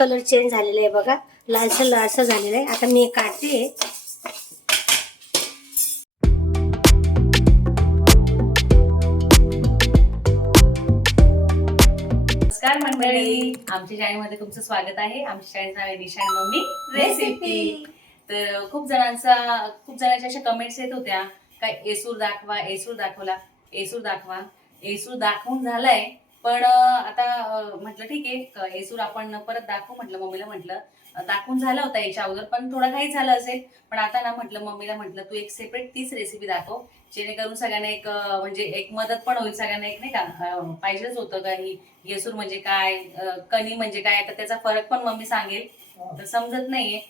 Colour change झालेला आहे बघा. लालसर लालसर झालेला आहे. आता मी हे काढते. नमस्कार मंडळी. आमच्या चॅनलमध्ये तुमचं स्वागत आहे. आमच्या चॅनलचं नाव आहे निशान मम्मी रेसिपी तर खूप जणांचा खूप जणांच्या अशा कमेंट्स येत होत्या. काय एसूर दाखवा एसूर दाखवला एसूर दाखवा. एसूर दाखवून झालाय. पण आता म्हटलं ठीक आहे एसूर आपण परत दाखवू म्हटलं मम्मीला म्हटलं. दाखवून झाला होता याच्या अगोदर पण थोडं काही झालं असेल. पण आता ना म्हटलं मम्मीला म्हटलं तू एक सेपरेट तीच रेसिपी दाखव जेणेकरून सगळ्यांना एक म्हणजे एक मदत पण होईल सगळ्यांना एक नाही का? पाहिजेच होतं का ही येसूर म्हणजे काय? कणी म्हणजे काय? आता त्याचा फरक पण मम्मी सांगेल. तर समजत नाहीये.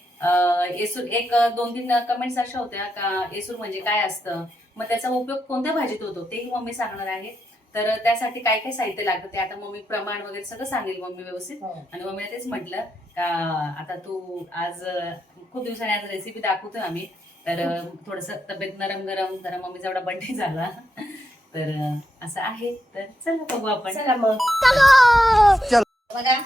येसूर एक दोन तीन कमेंट्स अशा होत्या का येसूर म्हणजे काय असतं? मग त्याचा उपयोग कोणत्या भाजीत होतो? तेही मम्मी सांगणार आहे. तर त्यासाठी काय काय साहित्य लागतं ते आता मम्मी प्रमाण वगैरे सगळं सांगेल मम्मी व्यवस्थित. आणि मम्मीला तेच म्हटलं का आता तू आज खूप दिवसांनी आज रेसिपी दाखवतोय आम्ही. तर थोडस तब्येत नरम गरम जरा मम्मीचा एवढा बर्थडे झाला. तर असं आहे. तर चला बघू आपण. चला मग. बघा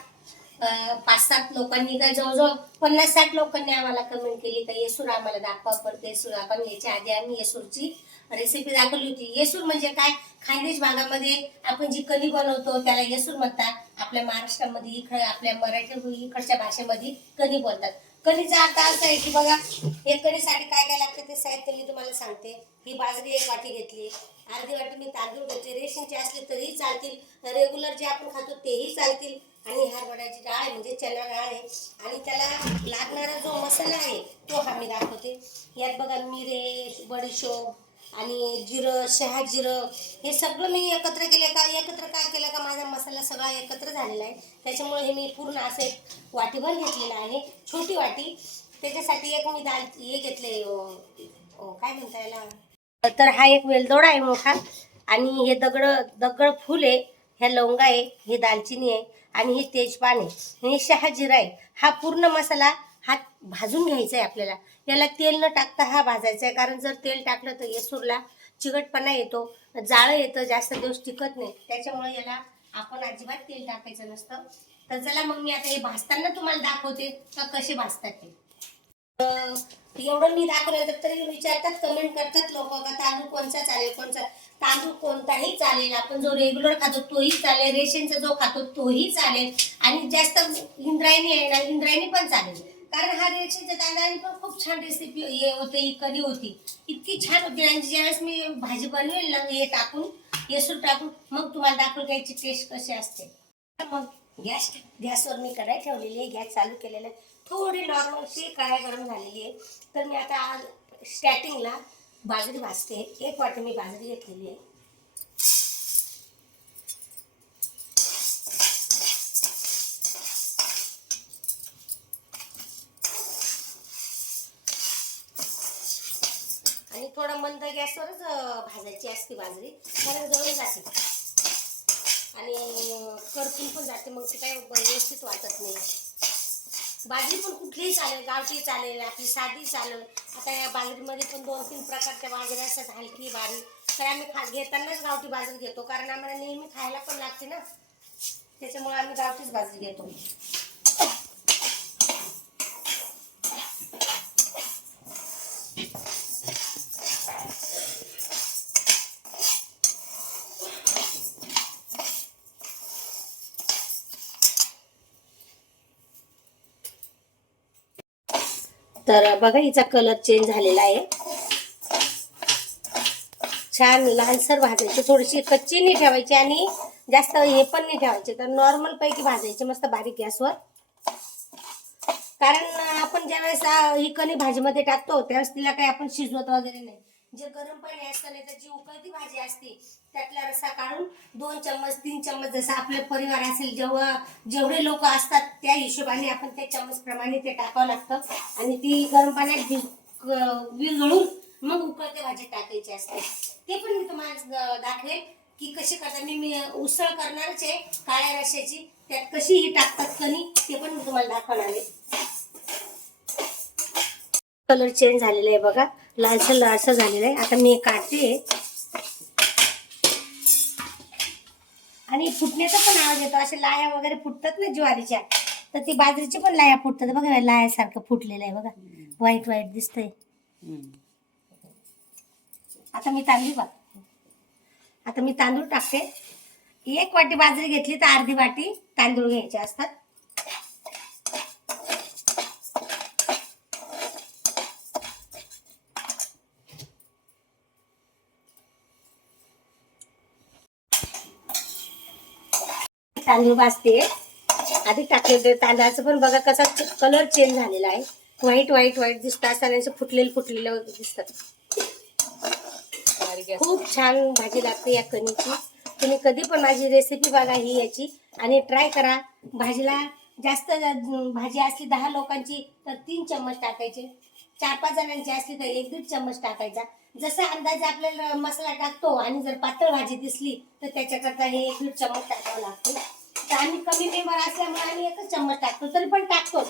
पाच सात लोकांनी का जवळजवळ पन्नास साठ लोकांनी आम्हाला कमेंट केली. का येसूर आम्हाला दाखवा परत येसूर आपण याच्या आधी आम्ही येसूरची रेसिपी दाखवली होती. येसूर म्हणजे काय? खानदेश भागामध्ये आपण जी कणी बनवतो त्याला येसूर म्हणतात. आपल्या महाराष्ट्रामध्ये इकडे आपल्या मराठी इकडच्या भाषेमध्ये कणी बोलतात. कणीचा अर्थ असा आहे की बघा हे कणीसाठी काय काय लागतं ते साहित्य मी तुम्हाला सांगते. ही बाजरी एक वाटी घेतली. अर्धी वाटी मी तांदूळ घेतले. रेशनचे असले तरीही चालतील. रेग्युलर जे आपण खातो तेही चालतील. आणि हरभऱ्याची डाळ आहे म्हणजे चना डाळ आहे. आणि त्याला लागणारा जो मसाला आहे तो हा मी दाखवते. यात बघा मिरे बडीशोप आणि जिरं शहा जिरं हे सगळं मी एकत्र केले का एकत्र काय केलं का माझा मसाला सगळा एकत्र झालेला आहे. त्याच्यामुळे हे मी पूर्ण असं एक वाटीभर घेतलेलं आहे छोटी वाटी. त्याच्यासाठी एक मी दाल हे घेतले काय म्हणता याला? तर हा एक वेलदोडा आहे मोठा. आणि हे दगड दगड फुल आहे ह्या लवंगा आहे हे दालचिनी आहे आणि हे तेजपान आहे. आणि शहा जिरा आहे. हा पूर्ण मसाला हा भाजून घ्यायचा आहे आपल्याला. याला तेल न टाकता हा भाजायचा आहे कारण जर तेल टाकलं तर येसूरला चिकटपणा येतो जाळं येतं जास्त दिवस टिकत नाही. त्याच्यामुळे याला आपण अजिबात तेल टाकायचं नसतं. तर चला मग मी आता हे भाजताना तुम्हाला दाखवते का कसे भाजतात ते. एवढं मी दाखवलं तरी विचारतात कमेंट करतात लोक का तांदूळ कोणचा चालेल कोणचा? तांदूळ कोणताही चालेल. आपण जो रेग्युलर खातो तोही चालेल. रेशनचा जो खातो तोही चालेल. आणि जास्त इंद्रायणी आहे ना इंद्रायणी पण चालेल. कारण हा रेशनच्या तांदळाने पण खूप छान रेसिपी हे होते ही कधी होती. इतकी छान होती. आणि ज्यावेळेस मी भाजी बनवेल ना हे टाकून येसूर टाकून मग तुम्हाला दाखवून घ्यायची टेस्ट कशी असते. मग गॅस गॅसवर मी कढाई ठेवलेली आहे गॅस चालू केलेला आहे. थोडी नॉर्मलशी कढाई गरम झालेली आहे. तर मी आता स्टार्टिंगला बाजरी भाजते. एक वाटी मी बाजरी घेतलेली आहे. आणि थोडा मंद गॅसवरच भाजायची असते बाजरी. कारण जळून जाते. आणि करपून पण जाते. मग ते काय व्यवस्थित वाटत नाही. बाजरी पण कुठलीही चालेल. गावठी चालेल आपली साधी चालेल. आता या बाजरीमध्ये पण दोन तीन प्रकारच्या बाजऱ्या असतात. हलकी बारीक. तर आम्ही खा घेतानाच गावठी बाजरी घेतो. कारण आम्हाला नेहमी खायला पण लागते ना. त्याच्यामुळे आम्ही गावठीच बाजरी घेतो. तर बघा हिचा कलर चेंज झालेला आहे. छान लालसर भाजायची थोडीशी कच्ची नाही ठेवायची आणि जास्त हे पण नाही ठेवायचे. तर नॉर्मल पैकी भाजायचे मस्त बारीक गॅसवर. कारण आपण ज्यावेळेस ही कणी भाजीमध्ये टाकतो त्यावेळेस तिला काही आपण शिजवत वगैरे नाही. जे गरम पाणी असतं नाही तर जी उकळती भाजी असते त्यातला रसा काढून दोन चम्मच तीन चम्मच जसं आपले परिवार असेल जेव्हा जेवढे लोक असतात त्या हिशोबाने आपण त्या चम्मच प्रमाणे ते टाकावं लागतं. आणि ती गरम पाण्यात विरघळून मग उकळते भाजी टाकायची असते ते पण मी तुम्हाला दाखवेल की कशी करतात. मी मी उसळ करणारच आहे काळ्या रश्याची. त्यात कशी ही टाकतात कणी ते पण मी तुम्हाला दाखवणार आहे. कलर चेंज झालेला आहे बघा. लालसर लालसर झालेला आहे. आता मी काढते. आणि फुटण्याचा पण आवाज येतो. अशा लाया वगैरे फुटतात ना ज्वारीच्या. तर ती बाजरीची पण लाया फुटतात. बघा लायासारखं फुटलेलं आहे बघा. व्हाईट व्हाईट दिसतंय. आता मी तांदूळ बघ. आता मी तांदूळ टाकते. एक वाटी बाजरी घेतली तर अर्धी वाटी तांदूळ घ्यायचे असतात. तांदूळ भाजते. आधी टाकले होते तांदळाचं पण बघा कसा कलर चेंज झालेला आहे. व्हाईट व्हाईट व्हाईट दिसतात असे फुटलेले फुटलेले वगैरे दिसतात. खूप छान भाजी लागते या कणीची. तुम्ही कधी पण माझी रेसिपी बघा ही याची. आणि ट्राय करा. भाजीला जास्त भाजी असली दहा लोकांची तर तीन चम्मच टाकायचे. चार पाच जणांची असली तर एक दीड चम्मच टाकायचा. जसा अंदाजे आपल्याला मसाला टाकतो आणि जर पातळ भाजी दिसली तर त्याच्याकरता हे एक दीड चम्मच टाकावं लागते. आम्ही कमी मेंबर असल्यामुळे आम्ही एकच चम्मच टाकतो. तरी पण टाकतो.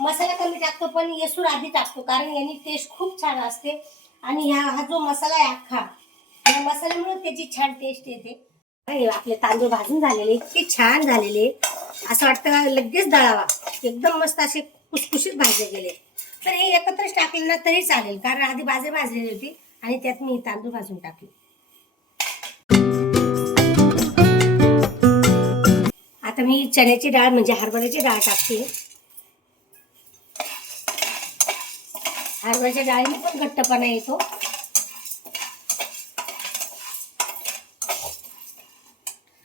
मसाला कमी टाकतो पण येसूर आधी टाकतो. कारण यांनी टेस्ट खूप छान असते. आणि ह्या हा जो मसाला आहे अख्खा या मसाल्यामुळे त्याची छान टेस्ट येते. आपले तांदूळ भाजून झालेले इतके छान झालेले. असं वाटतं का लगेच दळावा. एकदम मस्त असे कुसकुशीत भाजले गेले. तर हे एकत्रच टाकले ना तरी चालेल. कारण आधी बाजरी भाजलेली होती आणि त्यात मी तांदूळ भाजून टाकले. आता मी चण्याची डाळ म्हणजे हरभऱ्याची डाळ टाकते. हरभऱ्याच्या डाळीने पण घट्टपणा येतो.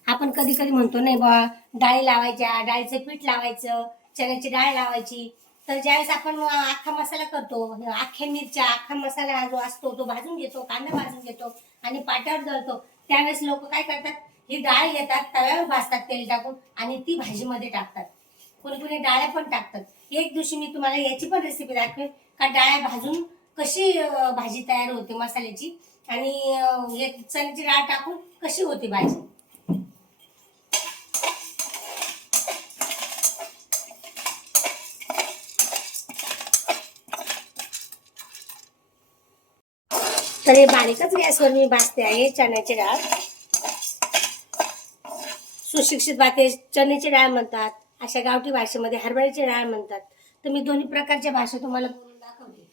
आपण कधी कधी म्हणतो नाही बा डाळी लावायच्या डाळीचं पीठ लावायचं चण्याची डाळ लावायची. तर ज्यावेळेस आपण अख्खा मसाला करतो अख्ख्या मिरच्या अख्खा मसाला जो असतो तो भाजून घेतो कांदा भाजून घेतो आणि पाट्यावर दळतो त्यावेळेस लोक काय करतात? ही डाळ घेतात तव्यावर भाजतात तेल टाकून आणि ती भाजीमध्ये टाकतात. कोणी कोणी डाळ्या पण टाकतात. एक दिवशी मी तुम्हाला याची पण रेसिपी दाखवेन का डाळ्या भाजून कशी भाजी तयार होते मसाल्याची आणि हे चण्याची डाळ टाकून कशी होते भाजी. तर हे बारीकच गॅसवर मी भाजते आहे चण्याची डाळ. सुशिक्षित भाते चण्याची डाळ म्हणतात अशा गावठी भाषेमध्ये हरभऱ्याची डाळ म्हणतात. तर मी दोन्ही प्रकारच्या भाषा तुम्हाला बोलून दाखवली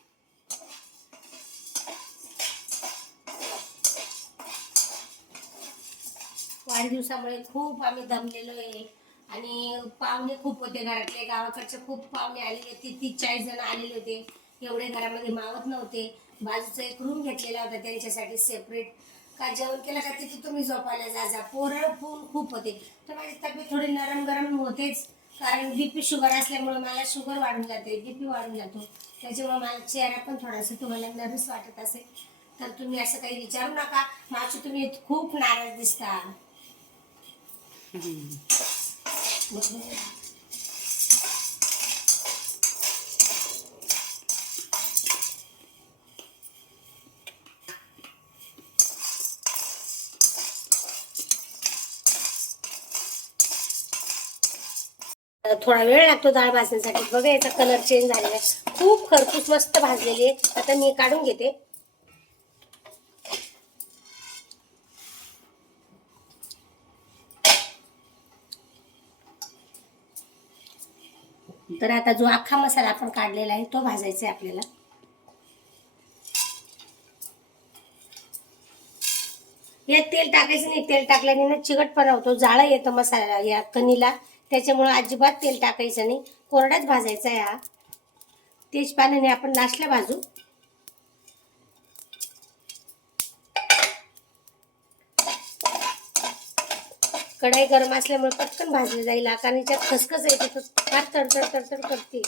वाढदिवसामुळे खूप आम्ही दमलेलो आहे. आणि पाहुणे खूप होते घरातले गावाकडचे खूप पाहुणे आलेले होते तीस चाळीस जण आलेले होते. एवढे घरामध्ये मावत नव्हते. बाजूचा एक रूम घेतलेला होता त्यांच्यासाठी सेपरेट का जेवण केलं का तिथे तुम्ही झोपायला जा जा. पोरं फूल खूप होते. तर माझी तब्येत थोडी नरम गरम होतेच. कारण बीपी शुगर असल्यामुळे मला शुगर वाढून जाते बीपी वाढून जातो. त्याच्यामुळे मला चेहरा पण थोडासा तुम्हाला नर्वस वाटत असेल. तर तुम्ही असं काही विचारू नका. माझं तुम्ही खूप नाराज दिसता. थोडा वेळ लागतो डाळ भाजण्यासाठी. बघा याचा कलर चेंज झालेला आहे. खूप खरपूस मस्त भाजलेली आहे. आता मी काढून घेते. तर आता जो अख्खा मसाला आपण काढलेला आहे तो भाजायचा आहे आपल्याला. यात तेल टाकायचं नाही. तेल टाकल्याने ना चिकटपणा होतो. जाळं येतं मसाला या कणीला. त्याच्यामुळं अजिबात तेल टाकायचं नाही. कोरडाच भाजायचा आहे हा. तेजपानाने आपण नाशला भाजू. कढाई गरम असल्यामुळे पटकन भाजली जाईल. आकारणीच्यात खसखस येते तर फार तडतड तडतड करते.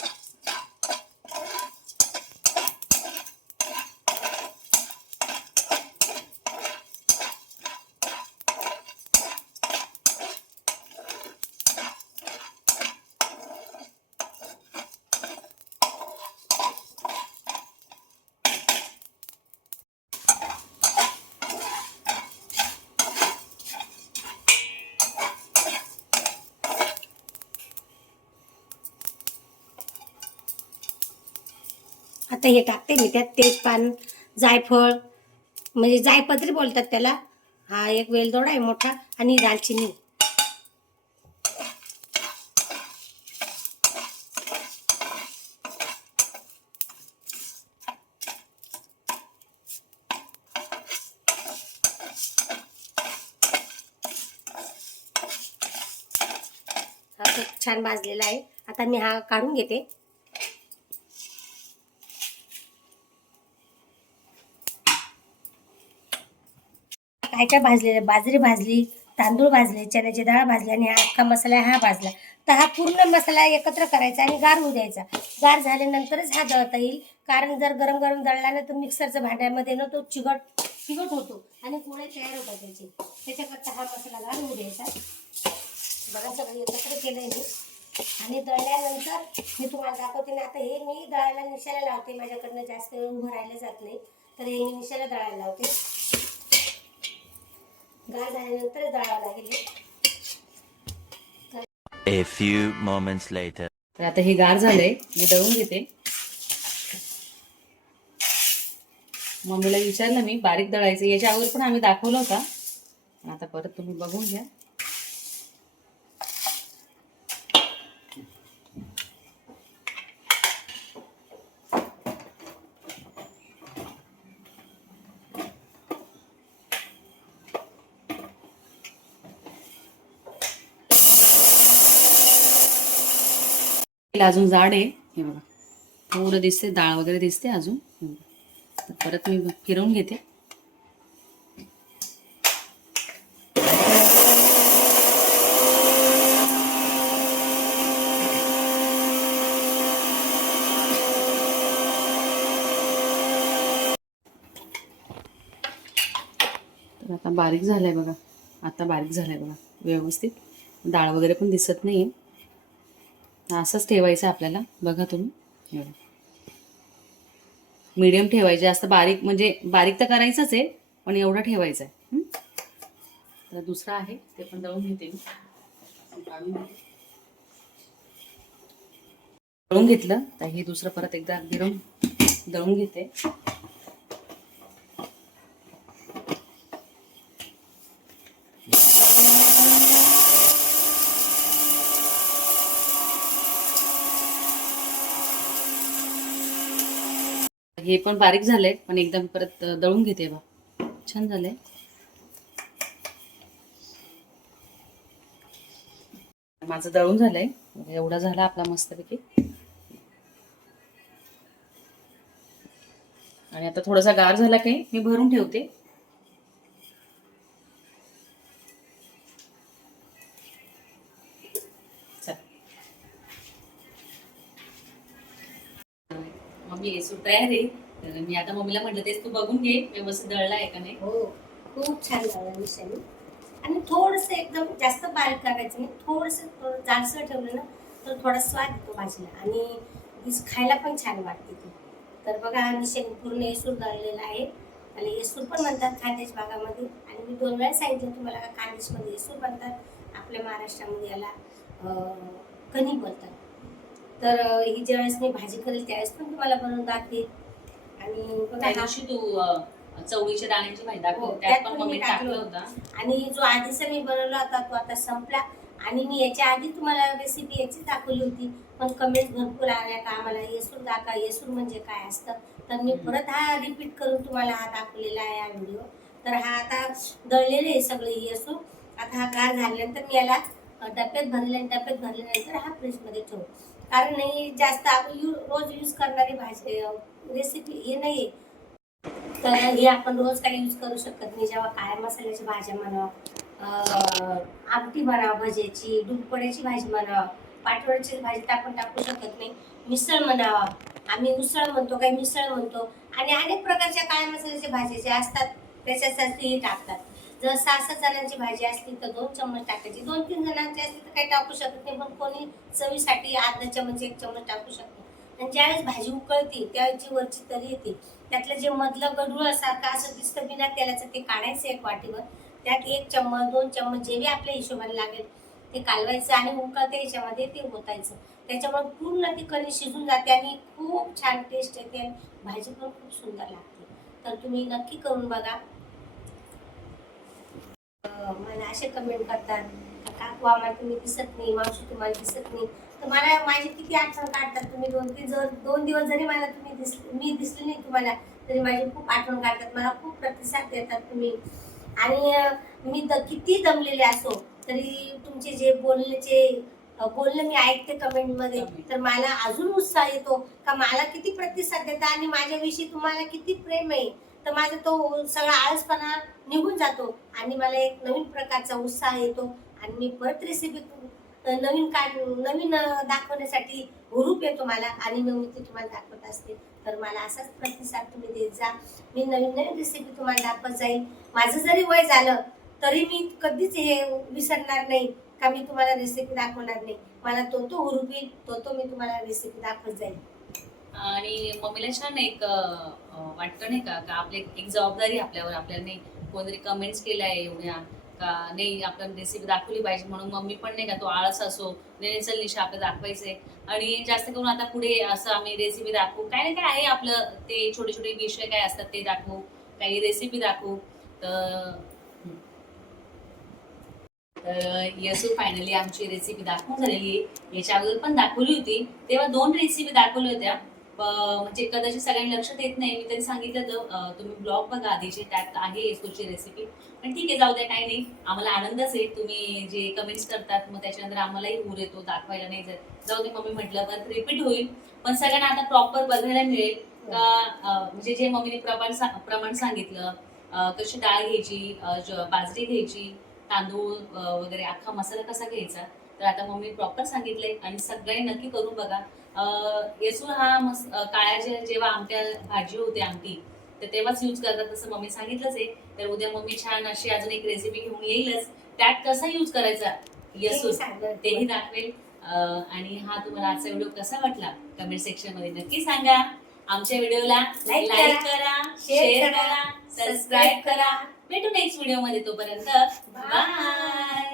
आता हे टाकते मी त्यात तेजपान जायफळ म्हणजे जायपत्री बोलतात त्याला. हा एक वेलदोडा आहे मोठा आणि दालचिनी. हा खूप छान भाजलेला आहे. आता मी हा काढून घेते. काय काय भाजलेलं बाजरी भाजली तांदूळ भाजले चण्याची डाळ भाजली आणि हा अख्खा मसाला हा भाजला. तर हा पूर्ण मसाला एकत्र करायचा आणि गार होऊ द्यायचा. गार झाल्यानंतरच हा दळता येईल. कारण जर गरम गरम दळला ना तर मिक्सरच्या भांड्यामध्ये ना तो चिकट चिकट होतो आणि पोळे तयार होतात त्याचे. त्याच्याकरता हा मसाला गार होऊ द्यायचा. बघा सगळं एकत्र केलंय मी. आणि दळल्यानंतर मी तुम्हाला दाखवते ना आता हे मी दळायला निशाला लावते. माझ्याकडनं जास्त वेळ उभं राहिलं जात नाही. तर हे मी निशाला दळायला लावते. गार झाल्यानंतर दळावं लागेल. A few moments later. तर आता हे गार झालंय मी दळून घेते मम्मीला विचारलं मी बारीक दळायचं याच्या अगोदर पण आम्ही दाखवलं होता आता परत तुम्ही बघून घ्या तेल अजून जाड आहे. हे बघा. थोडं दिसते डाळ वगैरे दिसते अजून. परत मी फिरवून घेते. तर आता बारीक झालंय बघा. आता बारीक झालंय बघा. व्यवस्थित. डाळ वगैरे पण दिसत नाहीये. असंच ठेवायचं आपल्याला. बघा तुम्ही. मीडियम ठेवायचे जास्त बारीक म्हणजे बारीक तर करायचंच आहे पण एवढं ठेवायचं आहे तर दुसरं आहे ते पण दळून घेते मी. दळून घेतलं तर हे दुसरं परत एकदा गिरवून दळून घेते. हे पण बारीक झालंय पण एकदम परत दळून घेते बा छान झालंय. माझं दळून झालंय. एवढा झाला आपला मस्तपैकी. आणि आता थोडासा गार झाला काही मी भरून ठेवते. मम्मी येसूर तयार आहे. तर मी आता मम्मीला म्हटलं तेच तू बघून घे व्यवस्थित दळला आहे का नाही. हो खूप छान झालं मिशाने आणि थोडंसं एकदम जास्त बारीक करायचं नाही थोडंसं थोडं जाडसर ठेवलं ना तर थोडा स्वाद येतो भाजीला आणि ती खायला पण छान वाटते ती. तर बघा हा पूर्ण येसूर दळलेला आहे. आणि येसूर पण म्हणतात खानदेश भागामध्ये. आणि मी दोन वेळा सांगितलं तुम्हाला का खानदेशमध्ये येसूर म्हणतात. आपल्या महाराष्ट्रामध्ये याला कणी बोलतात. तर ही ज्यावेळेस मी भाजी करेल त्यावेळेस पण तुम्हाला बनवून दाखवेल आणि बघा त्या दिवशी तू अं, चवळीच्या दाण्याची भाजी हो, दाखवली त्यात त्यात पण पण मम्मी मी टाकलं टाकलं होता. आणि जो आधीचा मी बनवला होता तो आता संपला. आणि मी याच्या आधी तुम्हाला रेसिपी याची दाखवली होती. पण कमेंट भरपूर आल्या का आम्हाला येसूर दाखवा येसूर म्हणजे काय असतं? तर मी परत हा रिपीट करून तुम्हाला हा दाखवलेला आहे हा व्हिडिओ तर हा आता दळलेले आहे सगळे येसूर. आता हा गार झाल्यानंतर मी याला अ, डब्यात भरले आणि डब्यात भरल्यानंतर हा फ्रीजमध्ये ठेवू. कारण ही जास्त आपण यू रोज यूज करणारी भाजी रेसिपी हे नाही आहे तर हे आपण रोज काही यूज करू शकत नाही. जेव्हा काळ्या मसाल्याची भाज्या म्हणा आमटी म्हणा भज्याची दुपड्याची भाजी म्हणा पाटवड्याची भाजी तर आपण टाकू शकत नाही. मिसळ म्हणावा आम्ही उसळ म्हणतो काही मिसळ म्हणतो. आणि अनेक प्रकारच्या काळ्या मसाल्याच्या भाज्या ज्या असतात त्याच्यासाठी टाकतात. जर सहा सात जणांची भाजी असली तर दोन चम्मच टाकायची. दोन तीन जणांची असली तर काही टाकू शकत नाही. पण कोणी चवीसाठी अर्धा चम्मच एक चम्मच टाकू शकतो आणि ज्यावेळेस भाजी उकळते त्यावेळेस जी वरची तरी येते. त्यातलं जे मधलं गडूळ सारखं असं दिसतं बिना तेलाचं ते काढायचं एक वाटीवर. त्यात एक चम्मच दोन चम्मच जे बी आपल्या हिशोबाने लागेल ते कालवायचं आणि उकळते याच्यामध्ये ते ओतायचं. त्याच्यामुळे पूर्ण ती कणी शिजून जाते आणि खूप छान टेस्ट येते आणि भाजी पण खूप सुंदर लागते. तर तुम्ही नक्की करून बघा. मला असे कमेंट करतात काकू आम्हाला तुम्ही दिसत नाही मावशी तुम्हाला दिसत नाही. तर मला माझी किती आठवण काढतात तुम्ही दोन तीन जर दोन दिवस जरी मला तुम्ही दिस मी दिसली नाही तुम्हाला तरी माझी खूप आठवण काढतात मला खूप प्रतिसाद देतात तुम्ही. आणि मी द किती दमलेले असो तरी तुमचे जे बोलण्याचे बोलणं मी ऐकते कमेंटमध्ये तर मला अजून उत्साह येतो का मला किती प्रतिसाद देता आणि माझ्याविषयी तुम्हाला किती प्रेम आहे? तर माझा तो सगळा आळसपणा निघून जातो आणि मला एक नवीन प्रकारचा उत्साह येतो आणि मी परत रेसिपी नवीन काय नवीन दाखवण्यासाठी हुरूप येतो मला आणि मग मी ते तुम्हाला दाखवत असते. तर मला असाच प्रतिसाद तुम्ही देत जा. मी नवीन नवीन रेसिपी तुम्हाला दाखवत जाईल माझं जरी वय झालं तरी मी कधीच हे विसरणार नाही का मी तुम्हाला रेसिपी दाखवणार नाही. मला तो तो हुरूप येईल तो तो मी तुम्हाला रेसिपी दाखवत जाईल आणि मम्मीला छान एक वाटतं नाही का का आपली एक जबाबदारी आपल्यावर आपल्याने कोणतरी कमेंट्स केल्या आहे एवढ्या का नाही आपण रेसिपी दाखवली पाहिजे म्हणून मम्मी पण नाही का तो आळस असो नाही चल निशा आपलं दाखवायचंय. आणि जास्त करून आता पुढे असं आम्ही रेसिपी दाखवू. काय ना काय आहे आपलं ते छोटे छोटे विषय काय असतात ते दाखवू काही रेसिपी दाखवू. तर तर यसू फायनली आमची रेसिपी दाखवून झालेली याच्या अगोदर पण दाखवली होती. तेव्हा दोन रेसिपी दाखवल्या होत्या. म्हणजे कदाचित सगळ्यांनी लक्षात येत नाही. मी तरी सांगितलं अं, तुम्ही ब्लॉग बघा आधीचे त्यात आहे येसूची रेसिपी पण ठीक आहे जाऊ द्या काही नाही. आम्हाला आनंदच आहे. तुम्ही जे कमेंट्स करतात मग त्याच्यानंतर आम्हालाही ऊर येतो दाखवायला नाही जर जाऊ दे मम्मी म्हटलं परत रिपीट होईल. पण सगळ्यांना आता प्रॉपर बघायला मिळेल. का अं, म्हणजे जे मम्मीने प्रमाण प्रमाण सांगितलं कशी डाळ घ्यायची बाजरी घ्यायची तांदूळ वगैरे अख्खा मसाला कसा घ्यायचा तर आता मम्मी प्रॉपर सांगितलंय. आणि सगळ्यांनी नक्की करून बघा. अं, येसूळ हा मस अं, काळ्या जे- जेव्हा आमट्या भाजी होते आमटी तर तेव्हाच यूज करतात. तसं मम्मी सांगितलंच आहे. तर उद्या मम्मी छान अशी अजून एक रेसिपी घेऊन येईलच. त्यात कसा यूज करायचा? येसूळ. तेही दाखवेल. आणि हा तुम्हाला आजचा व्हिडिओ कसा वाटला? कमेंट सेक्शनमध्ये नक्की सांगा. आमच्या व्हिडिओला लाईक करा, शेअर करा सबस्क्राईब करा. भेटू नेक्स्ट व्हिडिओमध्ये तोपर्यंत. बाय